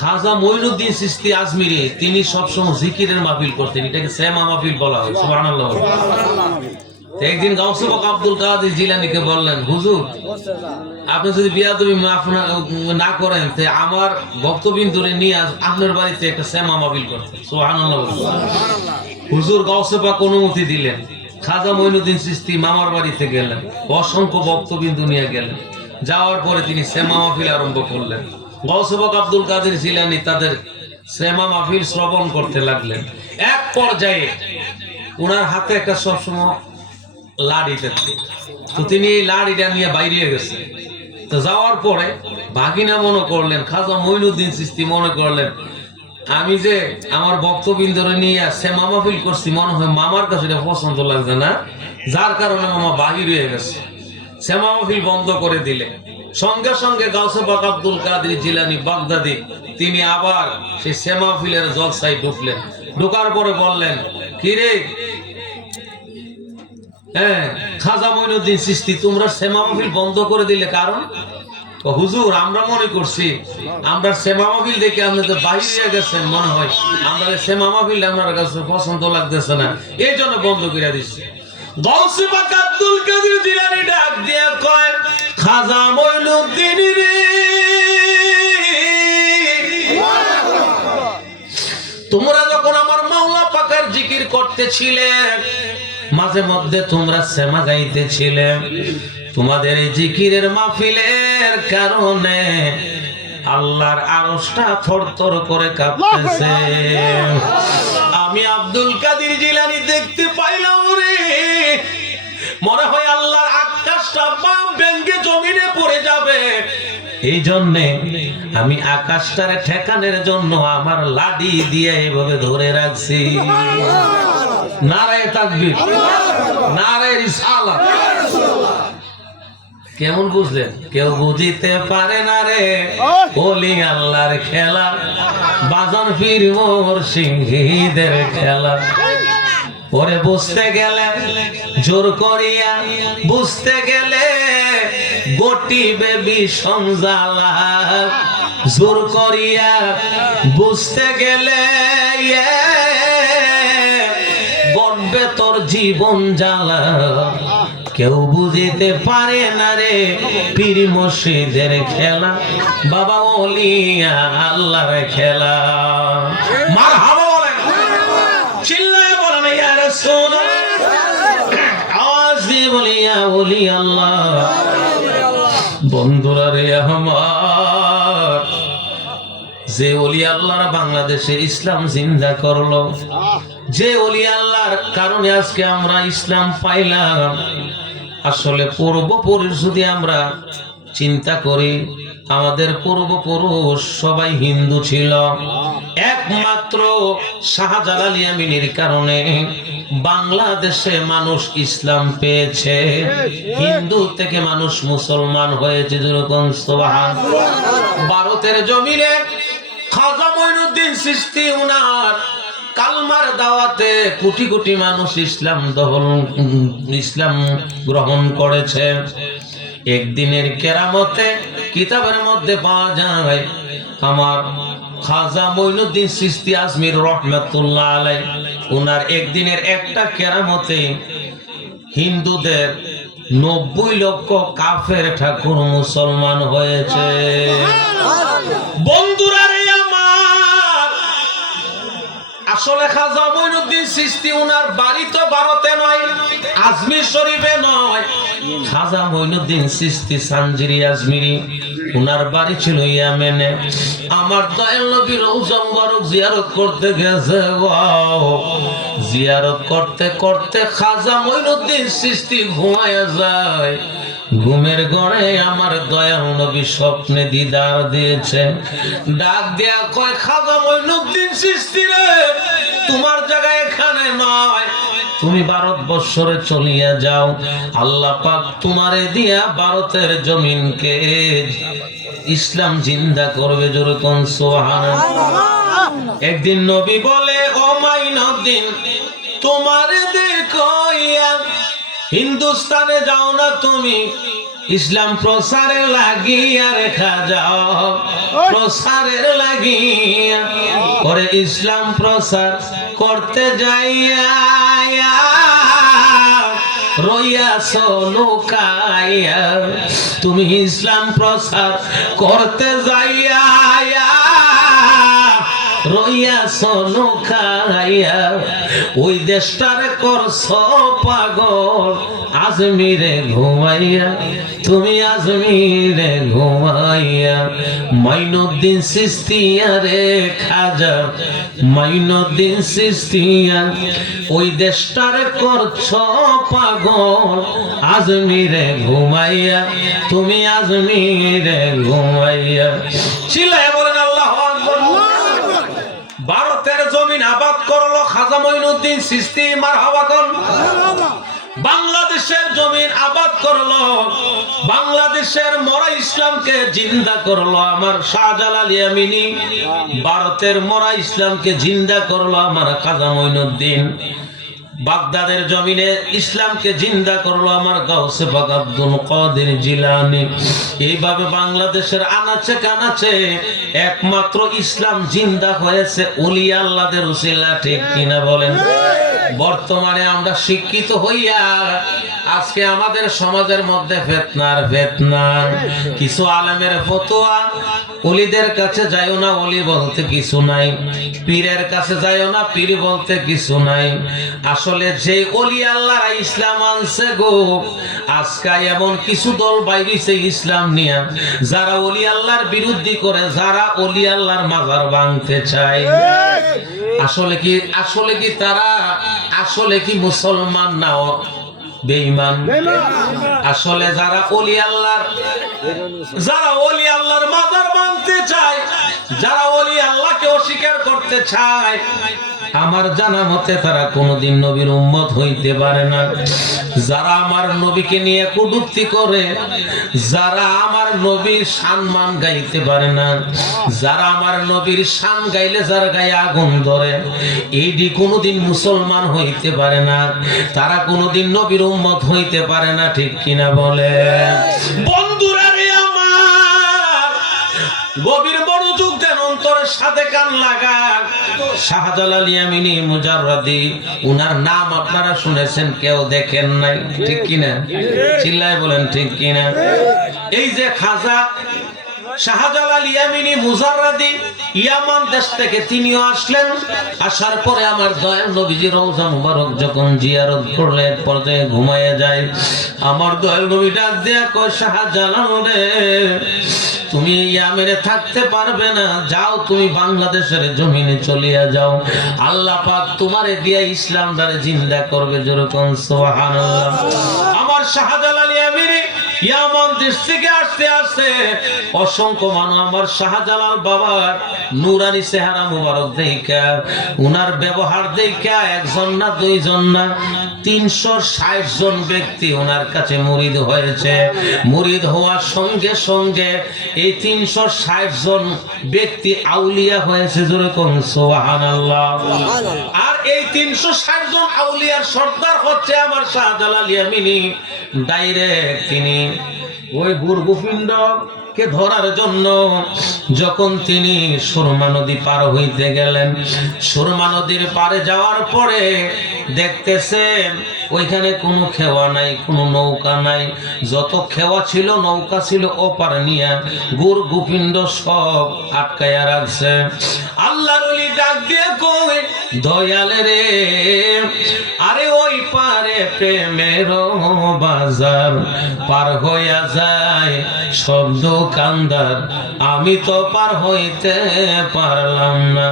খাজা মঈনুদ্দিন সিস্তি আজমিরি তিনি সবসময় জিকিরের মাহফিল করতেন, এটাকে শ্যামা মাহফিল বলা হয়, সুবহানাল্লাহ একদিন গাউসুবক আব্দুল কাদের জিলানিকে বললেন, হুজুর, আপনি যদি বিয়া তুমি না- করেন, তে আমার ভক্তবিন্দুরে নিয়ে আপনার বাড়িতে একটা শ্যামা মাহফিল করতে সুবহানাল্লাহ হুজুর গাউসেপাক অনুমতি দিলেন। খাজা মঈনুদ্দিন সিস্তি মামার বাড়িতে গেলেন, অসংখ্য ভক্তবিন্দু নিয়ে গেলেন। যাওয়ার পরে তিনি শ্যামা মাহফিল আরম্ভ করলেন। গৌসেবক আব্দুল কাদের জিলানি তাদের শ্যামা মাহফিল শ্রবণ করতে লাগলেন। এক পর্যায়ে ওনার হাতে একটা সবসময় লাড়ি থাকতো তো তিনি এই লাড়িটা নিয়ে বাইরে গেছেন। তো যাওয়ার পরে ভাগিনা মনে করলেন, খাজা মঈনুদ্দিন সিস্তি মনে করলেন আমি যে আমার বক্তবিন্দরে নিয়ে শ্যামা মাহফিল করছি, মনে হয় মামার কাছে এটা পছন্দ লাগছে না। যার কারণে মামা বাহির হয়ে গেছে। বন্ধ করে দিলে। সঙ্গে সঙ্গে আব্দুল কাদের জিলানি বাগদাদি, তিনি আবার সেই শ্যামা মাহফিলের জলসায় ঢুকলেন। ঢোকার পরে বললেন, কি রে? হ্যাঁ খাজা মঈনুদ্দিন সৃষ্টি, তোমরা মাহফিল বন্ধ করে দিলে কারণ? হুজুর, আমরা মনে করছি, আমরা মাহফিল দেখে আপনাদের বাইরে গেছেন মনে হয়। আমরা মাহফিল আমার কাছে পছন্দ লাগতেছে না। এই জন্য বন্ধ করে দিচ্ছি আব্দুল জিলানি ডাক কয়, খাজা মঈনুদ্দিন রে। তোমরা যখন আমার মাওলা পাকার জিকির করতেছিলে, মাঝে মধ্যে তোমরা শ্যামা গাইতেছিলে। তোমাদের এই জিকিরের মাহফিলের কারণে আল্লাহর আরশটা থরথর করে কাঁপতেছে। আমি আব্দুল কাদির জিলানি দেখতে পাইলাম রে। মনে হয় আল্লাহর আকাশটা বাম ব্যাঙ্গে জমিনে পড়ে যাবে। এই জন্যে আমি আকাশটারে ঠেকানোর জন্য আমার লাডি দিয়ে এভাবে ধরে রাখছি। নারায় তাকবীর নারায় রিসালাত। কেমন বুঝলেন কেউ বুঝিতে পারে না রে। বলি আল্লাহর খেলা বাজন ফির মোর সিংহীদের খেলা। ওরে বুঝতে গেলে জোর করিয়া বুঝতে গেলে গটি বেবি সংজালা জোর করিয়া বুঝতে গেলে ইয়ে, বডবে তোর জীবন জ্বালা। কেউ বুঝিতে পারে না রে পীর মসজিদের খেলা। বাবা ওলিয়া আল্লাহর খেলা। যে আল্লাহরা বাংলাদেশে ইসলাম জিন্দা করল, যে ওলি আল্লাহর কারণে আজকে আমরা ইসলাম পাইলাম। আসলে পূর্বপুরুষ যদি আমরা চিন্তা করি, আমাদের পূর্বপুরুষ সবাই হিন্দু ছিল। একমাত্র শাহজালাল ইয়ামিনীর কারণে বাংলাদেশে মানুষ ইসলাম পেয়েছে। হিন্দু থেকে মানুষ মুসলমান হয়েছে যেরকম ভারতের জমিনে খাজা মঈনুদ্দিন সৃষ্টি উনার কালমার দাওয়াতে কোটি কোটি মানুষ ইসলাম ইসলাম গ্রহণ করেছে। একদিনের কেরামতে কিতাবের মধ্যে পাওয়া যায় আমার খাজা মঈনুদ্দিন সৃষ্টি আজমির রহমতুল্লাহ আলাই উনার একদিনের একটা কেরামতে হিন্দুদের নব্বই লক্ষ কাফের ঠাকুর মুসলমান হয়েছে। বন্ধুরা আসলে খাজা মইনুদ্দিন সৃষ্টি উনার বাড়ি তো ভারতে নয়, আজমির শরীফে নয়। খাজা মইনুদ্দিন সৃষ্টি সানজিরি আজমিরি, উনার বাড়ি ছিল ইয়ামেনে। আমার দয়াল নবীর রৌজা মুবারক জিয়ারত করতে গেছে, ওয়াও। জিয়ারত করতে করতে খাজা মঈনুদ্দিন সৃষ্টি ঘুমায় যায়। ঘুমের গড়ে আমার দয়াল নবী স্বপ্নে দিদার দিয়েছে। ডাক দেয়া কয়, খাজা মঈনুদ্দিন সৃষ্টি রে, তোমার জায়গা এখানে নয়। তুমি ভারত বৎসরে চলিয়া যাও। আল্লাহ পাক তোমারে দিয়া ভারতের জমিনকে ইসলাম জিন্দা করবে যেরকম সোহান একদিন নবী বলে ও মাইনুদ্দিন তোমারে দেখো হিন্দুস্তানে যাও না তুমি। ইসলাম প্রসারের লাগিয়া রেখা যাও প্রসারের লাগিয়া। করে ইসলাম প্রসার করতে যাইয়া রইয়াছ লুকাইয়া। তুমি ইসলাম প্রসার করতে যাইয়া রইয়াছ লুকাইয়া ওই দেশটার করছ পাগল আজমিরে ঘুমাইয়া, তুমি আজমিরে ঘুমাইয়া, মাইনুদ্দিন সিস্তিয়া রে খাজা, মাইনুদ্দিন সিস্তিয়া, ওই দেশটার করছ পাগল আজমিরে ঘুমাইয়া, তুমি আজমিরে ঘুমাইয়া। চিল্লায় বলেন আল্লাহ আকবার ভারতের জমিন আবাদ করল খাজা মঈনুদ্দিন সিস্তি মার হাওয়াগন বাংলাদেশের জমিন আবাদ করল বাংলাদেশের মরা ইসলামকে জিন্দা করল আমার শাহজালাল আমিনি ভারতের মরা ইসলামকে জিন্দা করল আমার খাজা মঈনুদ্দিন। বাগদাদের জমিনে ইসলামকে জিন্দা করল আমার গাউসে বাগ আব্দুল কাদের জিলানি। এইভাবে বাংলাদেশের আনাচে কানাচে একমাত্র ইসলাম জিন্দা হয়েছে উলিয়া আল্লাহদের উসিলা ঠিক কিনা বলেন। বর্তমানে আমরা শিক্ষিত হইয়া আজকে আমাদের সমাজের মধ্যে ফেতনার ফেতনা। কিছু আলেমের ফতোয়া, অলিদের কাছে যাইও না, অলি বলতে কিছু নাই। পীরের কাছে যাইও না, পীর বলতে কিছু নাই। আসলে যে অলি আল্লাহরা ইসলাম আনছে গো, আজকে এমন কিছু দল বাইরেছে ইসলাম নিয়ে, যারা অলি আল্লাহর বিরুদ্ধে করে, যারা অলি আল্লাহর মাজার ভাঙতে চায়। আসলে কি আসলে কি তারা আসলে কি মুসলমান না বেঈমান? আসলে যারা অলি আল্লাহর যারা অলি আল্লাহর মাজার মানতে চায় যারা অলি আল্লাহকে অস্বীকার করতে চায়, আমার জানা মতে তারা কোনোদিন নবীর উম্মত হইতে পারে না। যারা আমার নবীকে নিয়ে কটূক্তি করে, যারা আমার নবীর সম্মান গাইতে পারে না, যারা আমার নবীর শান গাইলে যার গায়ে আগুন ধরে এইটি কোনোদিন মুসলমান হইতে পারে না, তারা কোনোদিন নবীর উম্মত হইতে পারে না, ঠিক কিনা বলে? বন্ধুরা রে আমার সাথে কান লাগান। শাহজালাল ইয়ামিনী মুজাররাদি উনার নাম আপনারা শুনেছেন কেউ দেখেন নাই। ঠিক কিনা? চিল্লায় বলেন ঠিক কিনা? এই যে খাজা শাহজালাল ইয়ামিনী মুজাররাদি ইয়ামান দেশ থেকে তিনিও আসলেন। আসার পরে আমার দয়াল নবীজি রওজা মুবারক যখন জিয়ারত করলেন পর্যায়ে ঘুমায় যায়, আমার দয়াল নবী ডাক দেয়া কয়, শাহজালাল রে, তুমি ইয়ামেনে থাকতে পারবে না। যাও তুমি বাংলাদেশের জমিনে চলিয়া যাও। আল্লাহ পাক তোমারে দিয়া ইসলাম দ্বারে জিন্দা করবে যেরকম সুবহানাল্লাহ। আমার শাহজালাল ইয়ামিনী ইয়ামান দেশ থেকে আসতে আসতে অসংখ্য মানুষ আমার শাহজালাল বাবার নুরানি চেহারা মুবারক দেখা উনার ব্যবহার দেখা একজন না দুইজন না তিনশো ষাট জন ব্যক্তি ওনার কাছে মুরিদ হয়েছে। মুরিদ হওয়ার সঙ্গে সঙ্গে এই তিনশো ষাট জন ব্যক্তি আউলিয়া হয়েছে যেরকম সোহান আল্লাহ আর এই তিনশো ষাট জন আউলিয়ার সর্দার হচ্ছে আমার শাহজালাল ইয়ামিনী। ডাইরেক্ট তিনি ওই গুরগুফিন্ড কে ধরার জন্য যখন তিনি সুরমা নদী পার হইতে গেলেন, সুরমা নদীর পারে যাওয়ার পরে দেখতেছেন ওইখানে কোনো খেওয়া নাই, কোনো নৌকা নাই। যত খেওয়া ছিল, নৌকা ছিল ওপার নিয়ে গুর গুপিণ্ড সব আটকায়া রাখছে। আল্লাহর ডাক দিয়ে কই দয়ালে রে, আরে ওই পারে প্রেমের বাজার পার হইয়া যায় সব দোকানদার আমি তো পার হইতে পারলাম না।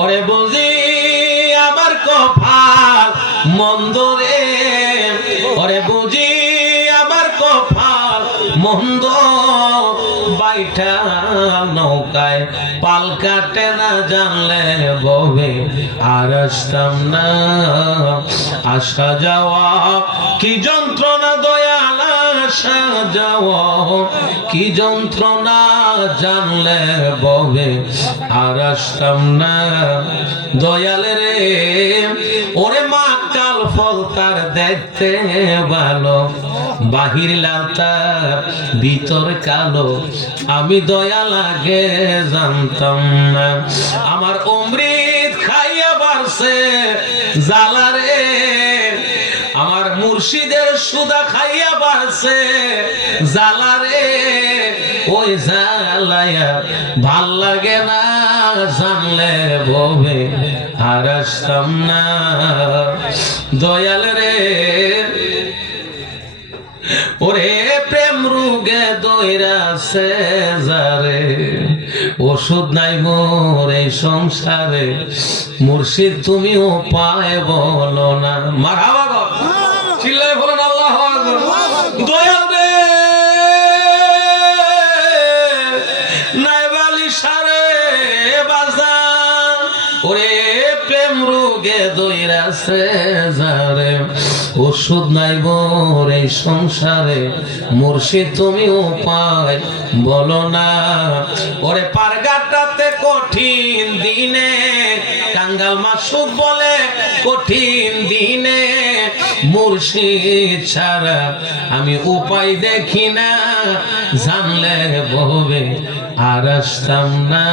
ওরে বুঝি আমার কপাল মন্দ রে ওরে বুঝি আমার কপাল মন্দ। বাইঠা নৌকায় পাল কাটে না জানলে ববে। আর আসতাম না, আসা যাওয়া। কি যন্ত্রণা দয়াল, আসা যাওয়া। কি যন্ত্রণা জানলে ববে। আর আসতাম না, দয়ালে রে। ওরে মা কাল ফল তার দেখতে ভালো। বাহির লাল, তার ভিতর কালো। আমি দয়া লাগে, জানতাম না। আমার অমৃত খাইয়া বাড়ছে জালারে আমার মুর্শিদের সুদা খাইয়া বাড়ছে জালারে ওই জালায়া ভালো লাগে না জানলে ভবে। আর আসতাম না দয়াল রে। ওরে প্রেম রুগে দৈরাছে যারে ওষুধ নাই মোর সংসারে। মুর্শিদ তুমিও পায় বলো না। মারাবা দইরাছে যারে ওষুধ নাই মোর এই সংসারে মুর্শিদ তুমি উপায় বলো না। ওরে পারগাটাতে কঠিন দিনে কাঙ্গাল মাসুক বলে কঠিন দিনে মুর্শিদ ছাড়া আমি উপায় দেখি না। জানলে বলবে আর আসতাম না।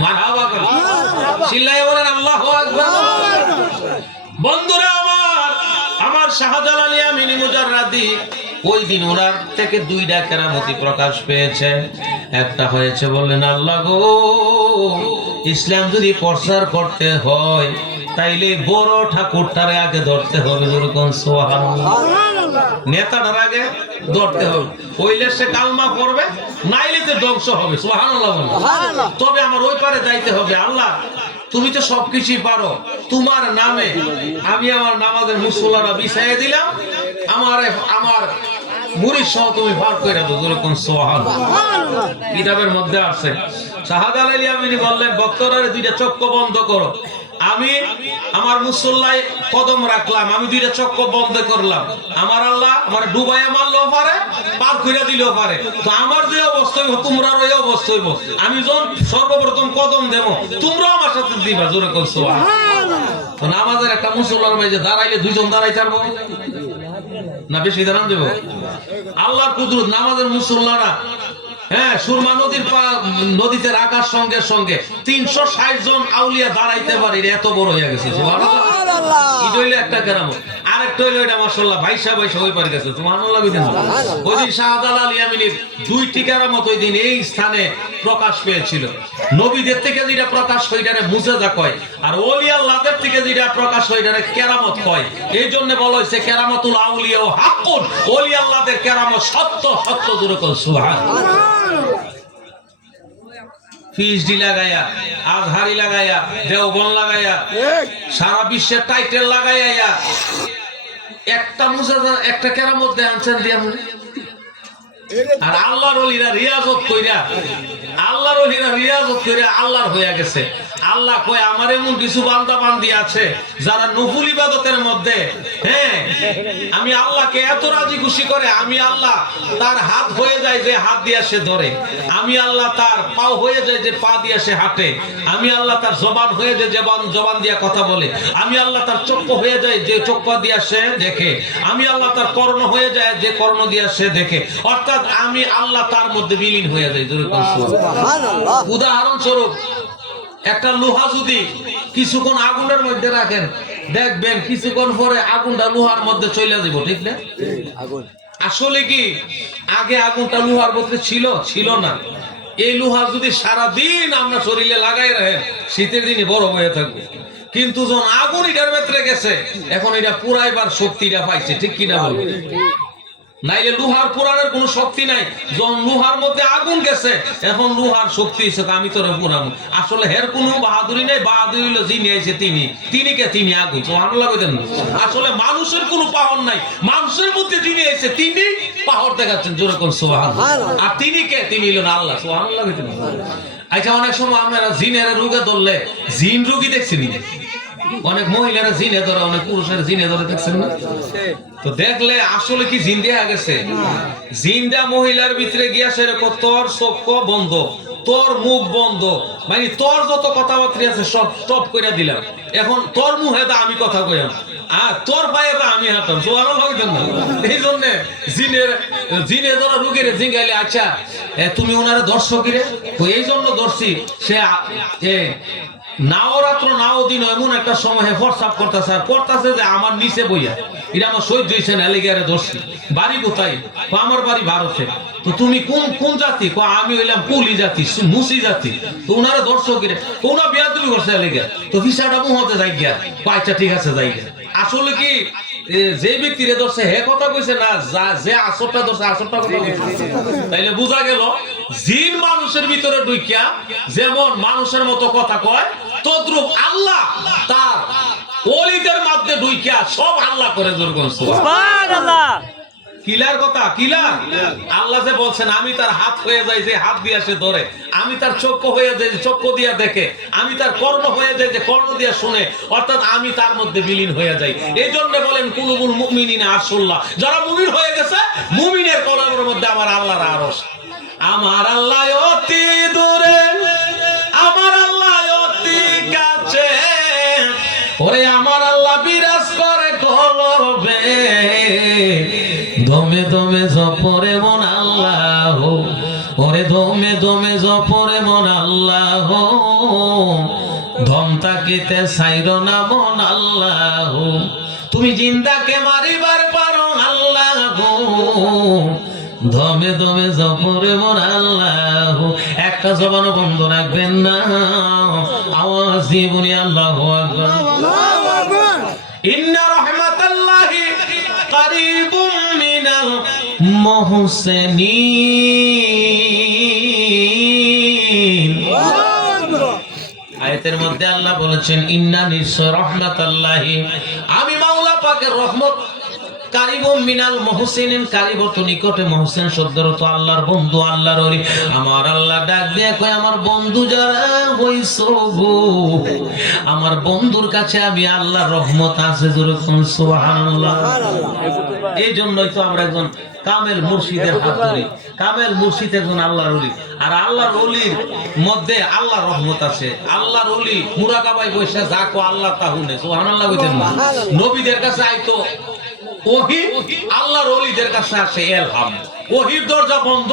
মারহাবা করে। চিল্লাই বলেন আল্লাহ বন্ধুরা আমার আমার শাহজালাল ইয়ামিনী মুজাররাদি ওই দিন ওনার থেকে দুইটা কেরামতি প্রকাশ পেয়েছে। একটা হয়েছে বললেন আল্লাহ গো ইসলাম যদি প্রচার করতে হয় তাইলে বড় ঠাকুরটারে আগে ধরতে হবে যেরকম সোহান নেতাটার আগে ধরতে হবে। ওইলে সে কালমা করবে নাইলে তো ধ্বংস হবে সোহান তবে আমার ওই পারে যাইতে হবে আল্লাহ তুমি তো সবকিছুই পারো। তোমার নামে আমি আমার নামাজের মুসল্লারা বিছাইয়ে দিলাম। আমার আমার মুড়ির সহ তুমি ভাগ করে দাও কিতাবের মধ্যে আছে। শাহাদ আলী আমিনী বললেন বক্তরারে দুইটা চক্ষ বন্ধ করো। আমি আমার মুসল্লায় কদম রাখলাম, আমি দুইটা চক্ক বন্ধ করলাম। আমার আল্লাহ আমার ডুবাইয়া মারলেও পারে পার করে দিলেও পারে তো আমার যে অবস্থা হইব তোমরার ওই অবস্থা হইব। আমি যখন সর্বপ্রথম কদম দেব, তোমরাও আমার সাথে দিবা, জোরে করছ নামাজের একটা মুসল্লার মাঝে দাঁড়াইলে দুইজন দাঁড়াই পারব না বেশি দাঁড়ান দেবো? আল্লাহর কুদরত, নামাজের মুসল্লারা হ্যাঁ সুরমা নদীর নদীতে রাখার সঙ্গে সঙ্গে তিনশো ষাট জন আউলিয়া দাঁড়াইতে পারি এত বড় হয়ে গেছে সুবহানাল্লাহ। একটা কেরামত আরেকটা হইল এটা মাসাল্লাহ বাইশা বাইশা হয়ে পারি গেছে সুবহানাল্লাহ ওই দিন দুইটি কেরামত ওই দিন এই স্থানে প্রকাশ পেয়েছিল। নবীদের থেকে যেটা প্রকাশ হয় এটারে মুজেজা কয় আর ওলি আল্লাহদের থেকে যেটা প্রকাশ হয় এটারে কেরামত কয়। এই জন্য বলা হয়েছে কেরামতুল আউলিয়া ও হাক্কুন ওলি আল্লাহদের কেরামত সত্য সত্য দূরে কর সুবহান পিএইচডি লাগাইয়া আজহারি লাগাইয়া দেওবন লাগাইয়া সারা বিশ্বের টাইটেল লাগাইয়া একটা মুজাজা একটা কেরামত দেয় আনছেন দিয়ে? আর আল্লাহর অলিরা রিয়াজত কইরা আল্লাহর অলিরা রিয়াজত কইরা আল্লাহর হইয়া গেছে। আল্লাহ কয়, আমার এমন কিছু বান্দা বান্দি আছে যারা নফুল ইবাদতের মধ্যে হ্যাঁ আমি আল্লাহকে এত রাজি খুশি করে, আমি আল্লাহ তার হাত হয়ে যায় যে হাত দিয়া সে ধরে। আমি আল্লাহ তার পাও হয়ে যায় যে পা দিয়া সে হাঁটে। আমি আল্লাহ তার জবান হয়ে যায় জবান জবান দিয়া কথা বলে। আমি আল্লাহ তার চক্ষু হয়ে যায় যে চক্ষু দিয়া সে দেখে। আমি আল্লাহ তার কর্ণ হয়ে যায় যে কর্ণ দিয়া সে দেখে। অর্থাৎ আমি আল্লাহ তার মধ্যে বিলীন হয়ে যায়। উদাহরণস্বরূপ একটা লোহা যদি কিছুক্ষণ আগুনের মধ্যে রাখেন দেখবেন কিছুক্ষণ পরে আগুনটা লোহার মধ্যে চলে যাব ঠিক না? আসলে কি আগে আগুনটা লোহার মধ্যে ছিল? ছিল না। এই লোহা যদি সারা দিন আমরা শরীরে লাগাই রাখেন শীতের দিনে বড় হয়ে থাকবে। কিন্তু যখন আগুন এটার ভেতরে গেছে এখন এটা পুরাইবার শক্তিটা পাইছে ঠিক কিনা বলব নাইলে লোহার পুরানোর কোনো শক্তি নাই। যখন লোহার মধ্যে আগুন গেছে, এখন লোহার শক্তি হিসেবে আমি তোরে পুরানো আসলে হের কোনো বাহাদুরি নেই, বাহাদুরি হলো যিনি আইছে তিনি। তিনি কে? তিনি আগুন। সুবহানাল্লাহ কইতেন। আসলে মানুষের কোনো পাহর নাই। মানুষের মধ্যে যিনি আইছে, তিনি পাহর দেখাচ্ছেন, জোরে কোন সুবহান আর তিনি কে? তিনি হলেন আল্লাহ। সুবহানাল্লাহ কইতেন। আচ্ছা অনেক সময় আপনারা জিনের রোগে ধরলে, জিন রোগী দেখছেন অনেক মহিলারা জিনে ধরে, অনেক পুরুষের জিনে ধরে, দেখছেন না? তো দেখলে আসলে কি জিন দেয়া গেছে? জিন্দা মহিলার ভিতরে গিয়া সেরকম তোর চক্ষ বন্ধ, তোর মুখ বন্ধ। মানে তোর যত কথাবার্তা আছে সব স্টপ করে দিলাম। এখন তোর মুখে তো আমি কথা কইলাম আর তোর পায়ে তো আমি হাঁটাম সোয়ারও লাগতেন না। এই জন্য জিনের, জিনে ধরা রুগীরে জিঙ্গাইলে আচ্ছা তুমি ওনারা দর্শকিরে তো এই জন্য দর্শি সে নাও রাত্র, নাও দিন, এমন একটা হোয়াটসঅ্যাপ করতেছে আর করতেছে যে আমার নিচে বইয়া। এটা আমার হয়েছে বাড়ি কোথায়? আমার বাড়ি ভারতে। তো তুমি কোন কোন জাতি? কো, আমি হইলাম কুলি জাতি মুসি জাতি। তো কোনা বিয়া তুমি করছে তো মুহতে যাই গিয়া ঠিক আছে যাই আসলে কি যে ব্যক্তিরে ধরছে হে কথা কইছে না যা- যে আসরটা ধরছে আসরটা কথা কইছে। তাইলে বোঝা গেল জিন মানুষের ভিতরে ঢুকিয়া যেমন মানুষের মতো কথা কয় তদ্রুপ আল্লাহ তার ওলিদের মধ্যে ঢুকিয়া সব আল্লাহ করে জোর করছে। কিলার কথা, কিলার? আল্লাহ যে বলছেন, আমি তার হাত হয়ে যাই যে হাত দিয়ে সে ধরে। আমি তার চক্ষু হয়ে যাই যে চক্ষু দিয়া দেখে। আমি তার কর্ণ হয়ে যাই যে কর্ণ দিয়া শুনে। অর্থাৎ আমি তার মধ্যে বিলীন হয়ে যাই। এই জন্য বলেন, কুলুবুল মুমিনিনা আসল্লাহ যারা মুমিন হয়ে গেছে, মুমিনের কলমের মধ্যে আমার আল্লাহর আরশ আমার আল্লাহ অতি দূরে, আমার আল্লাহ অতি কাছে। ওরে আমার আল্লাহ বিরাজ করে কলবে। দমে দমে জপরে মন আল্লাহ, ওরে দমে দমে জপরে মন আল্লাহ। ধম তাকিতে সাইর না মন আল্লাহ। তুমি জিন্দাকে মারিবার পারো আল্লাহ। ধমে দমে জপরে মন আল্লাহ। একটা জবানও বন্ধ রাখবেন না। আওয়াজ দিয়ে বলি আল্লাহ আকবার। মুহসিনিন। আয়াতের মধ্যে আল্লাহ বলেছেন ইন্না নিশ্চয় রহমাতাল্লাহি। আমি মাওলা পাকের রহমত কারিবম মিনাল মহসিনিন কারিব তো নিকটে মহসিন শব্দের আল্লাহর বন্ধু আল্লাহর ওলি। আমার আল্লাহ ডাক দিয়ে কয় আমার বন্ধু যারা হইছো গো আমার বন্ধুর কাছে আমি আল্লাহর রহমত আছে জোরে সুবহানাল্লাহ। এই জন্যই তো আমরা একজন কামেল মুর্শিদের হাত ধরি। কামেল মুর্শিদ একজন আল্লাহর ওলি। আর আল্লাহর ওলির মধ্যে আল্লাহ রহমত আছে। আল্লাহর ওলি মুরাকাবাই বসে যা কো আল্লাহ তা হুনে সুবহানাল্লাহ কইতেন না নবীদের কাছে আইতো ওহি আল্লাহর ওলিদের কাছে আসে এলহাম। ওহির দরজা বন্ধ।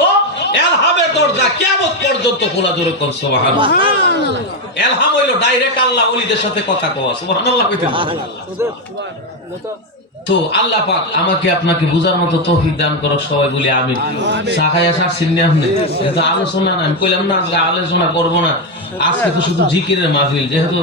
এলহামের দরজা কিয়ামত পর্যন্ত খোলা জোরে কর এলহাম হইল ডাইরেক্ট আল্লাহ ওলিদের সাথে কথা কওয়া। সুবহানাল্লাহ কইতেন না তো আল্লাহ পাক আমাকে আপনাকে বুঝার মতো তৌফিক দান করো, সবাই বলি আমি সাকায় আসার সিন্নি আপনি? এটা আলোচনা না, আমি কইলাম না আলোচনা করব না। আজকে তো শুধু জিকিরের মাহফিল, যেহেতু